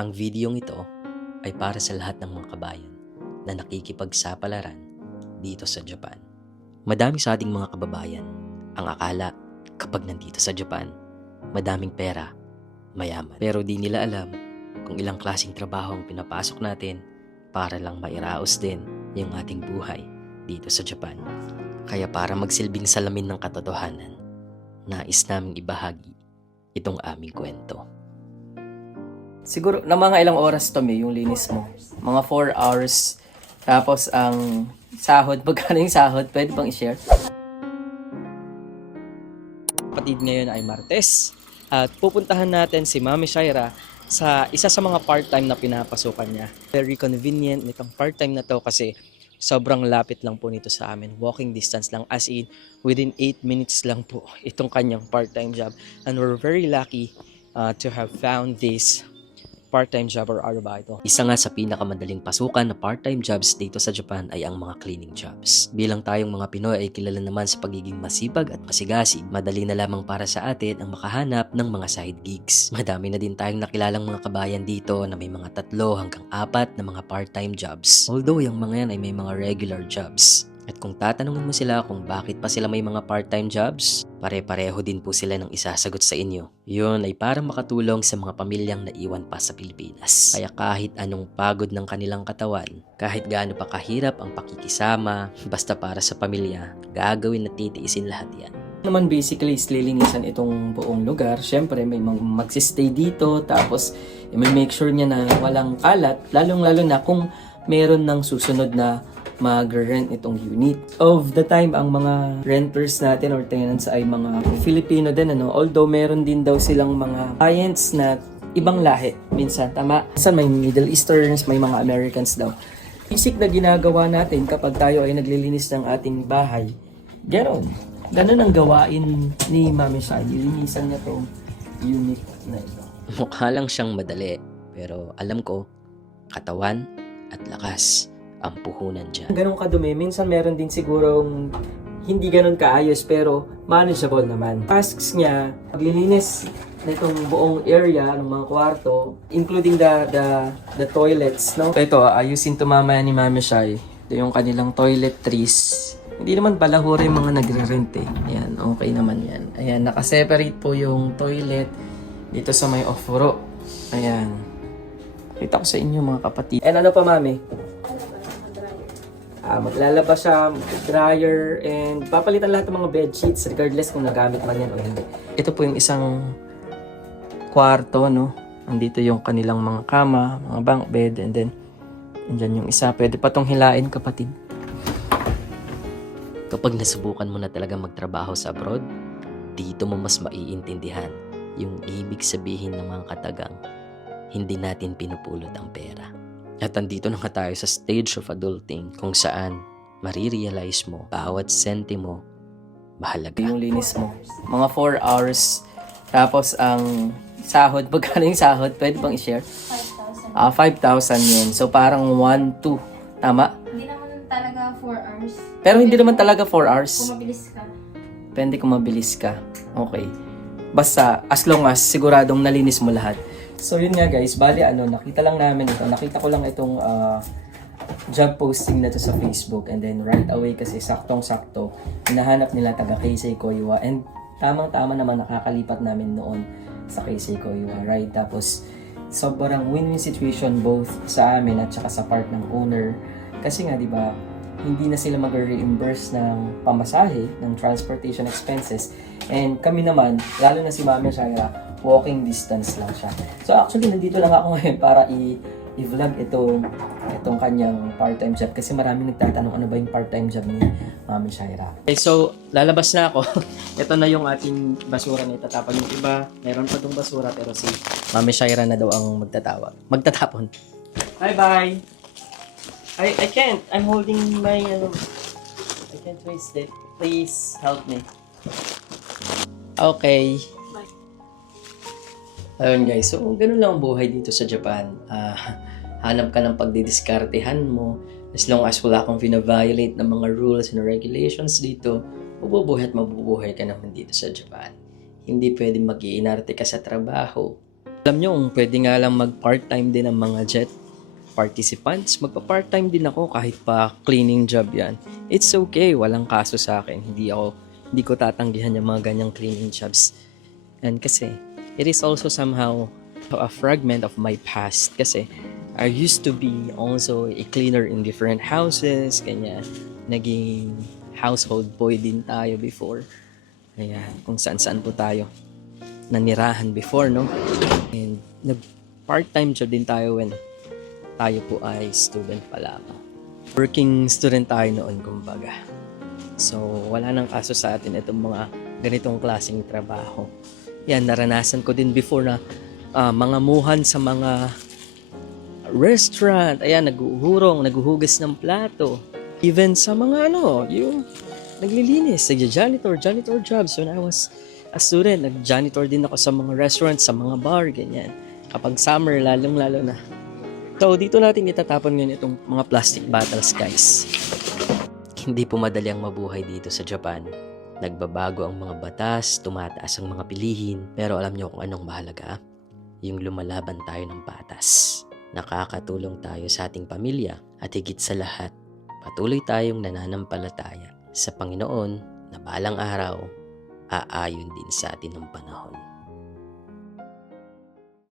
Ang videong ito ay para sa lahat ng mga kabayan na nakikipagsapalaran dito sa Japan. Madami sa ating mga kababayan ang akala kapag nandito sa Japan, madaming pera, mayaman. Pero di nila alam kung ilang klaseng trabaho ang pinapasok natin para lang mairaos din yung ating buhay dito sa Japan. Kaya para magsilbing salamin ng katotohanan, nais naming ibahagi itong aming kwento. Siguro na mga ilang oras to, May, yung linis mo? Mga 4 hours. Tapos ang sahod, magkano yung sahod? Pwede bang i-share? Kapatid, ngayon ay Martes. At pupuntahan natin si Mami Shaira sa isa sa mga part-time na pinapasukan niya. Very convenient nitong part-time na to kasi sobrang lapit lang po nito sa amin. Walking distance lang, as in within 8 minutes lang po itong kanyang part-time job. And we're very lucky to have found this part-time job or arabaito. Isa nga sa pinakamadaling pasukan na part-time jobs dito sa Japan ay ang mga cleaning jobs. Bilang tayong mga Pinoy ay kilala naman sa pagiging masipag at masigasig. Madali na lamang para sa atin ang makahanap ng mga side gigs. Madami na din tayong nakilalang mga kabayan dito na may mga 3 hanggang 4 na mga part-time jobs. Although yung mga yan ay may mga regular jobs. At kung tatanungin mo sila kung bakit pa sila may mga part-time jobs, pare-pareho din po sila ng isasagot sa inyo. Yun ay para makatulong sa mga pamilyang naiwan pa sa Pilipinas. Kaya kahit anong pagod ng kanilang katawan, kahit gaano pa kahirap ang pakikisama, basta para sa pamilya, gagawin at titiisin lahat yan. Naman basically is lilinisan itong buong lugar. Siyempre may magsistay dito, tapos may make sure niya na walang kalat, lalong-lalo na kung meron ng susunod na mag-rent itong unit. Of the time, ang mga renters natin or tenants ay mga Filipino din, ano? Although meron din daw silang mga clients na ibang lahi. Minsan, tama? Minsan may Middle Easterns, may mga Americans daw. Basic na ginagawa natin kapag tayo ay naglilinis ng ating bahay. Ganon ang gawain ni Mami Shai. Linisan niya tong unit na ito. Mukha lang siyang madali, pero alam ko, katawan at lakas ang puhunan dyan. Ganun kadumi, minsan meron din sigurong hindi ganun kaayos pero manageable naman. Tasks niya, paglilinis nitong buong area ng mga kwarto, including the toilets, no? Ito, ayusin to mamaya ni Mami Shai. Ito yung kanilang toiletries. Hindi naman balahura yung mga nagre-rent eh. Ayan, okay naman yan. Ayan, nakaseparate po yung toilet dito sa may off-row. Ayan. Kita ko sa inyo mga kapatid. And ano pa, Mami? Maglalabas siya, dryer, and papalitan lahat ng mga bed sheets regardless kung nagamit man yan o hindi. Ito po yung isang kwarto, no? Andito yung kanilang mga kama, mga bunk bed, and then andyan yung isa. Pwede pa tong hilain, kapatid. Kapag nasubukan mo na talaga magtrabaho sa abroad, dito mo mas maiintindihan yung ibig sabihin ng mga katagang hindi natin pinupulot ang pera. At andito na nga tayo sa stage of adulting kung saan marirealize mo bawat sentimo mahalaga. Yung linis mo, mga 4 hours, tapos ang sahod, magkano yung sahod? Pwede bang i-share? 5,000. 5,000 yun. So parang 1-2. Tama? Hindi naman talaga 4 hours. Pero hindi naman talaga 4 hours. Kung mabilis ka. Depende kung mabilis ka. Okay. Basta, as long as siguradong nalinis mo lahat. So yun nga guys, bali nakita lang namin ito. Nakita ko lang itong job posting na to sa Facebook. And then right away kasi saktong-sakto, hinahanap nila taga Keisei Koiwa. And tamang-tama naman nakakalipat namin noon sa Keisei Koiwa, right? Tapos sobrang win-win situation both sa amin at saka sa part ng owner. Kasi nga, di ba, hindi na sila mag-reimburse ng pamasahe, ng transportation expenses. And kami naman, lalo na si Mami Shaira, walking distance lang siya. So actually, nandito lang ako ngayon para i-vlog itong kanyang part-time job. Kasi maraming nagtatanong ano ba yung part-time job ni Mami Shaira. Okay, so lalabas na ako. Ito na yung ating basura na itatapon. Yung iba, meron pa itong basura pero si Mami Shaira na daw ang magtatapon. Bye-bye! I can't. I'm holding my, I can't twist it. Please help me. Okay. Ayun guys, so ganun lang ang buhay dito sa Japan. Hanap ka ng pagdidiskartehan mo. As long as wala kang vina-violate ng mga rules and regulations dito, mabubuhay at mabubuhay ka naman dito sa Japan. Hindi pwedeng mag-iinarte ka sa trabaho Alam nyo, kung pwede nga lang mag-part-time din ang mga jet participants, magpa-part-time din ako kahit pa cleaning job yan. It's okay, walang kaso sa akin. Hindi ko tatanggihan yung mga ganyang cleaning jobs. And kasi, it is also somehow a fragment of my past. Kasi, I used to be also a cleaner in different houses, ganyan. Naging household boy din tayo before. Ayan, kung saan-saan po tayo nanirahan before, no? And nag-part-time job din tayo when tayo po ay student pa lamang. Working student tayo noon, kumbaga. So, wala nang kaso sa atin itong mga ganitong klaseng trabaho. Yan, naranasan ko din before na mangamuhan sa mga restaurant. Ayan, naghuhugas ng plato. Even sa mga yung naglilinis, janitor jobs. When I was a student, nag-janitor din ako sa mga restaurants, sa mga bar, ganyan. Kapag summer, lalong-lalo na. So, dito natin itatapon ngayon itong mga plastic bottles, guys. Hindi po madali ang mabuhay dito sa Japan. Nagbabago ang mga batas, tumataas ang mga pilihin, pero alam niyo kung anong mahalaga? Yung lumalaban tayo ng batas. Nakakatulong tayo sa ating pamilya at higit sa lahat, patuloy tayong nananampalataya sa Panginoon na balang araw, aayon din sa atin ng panahon.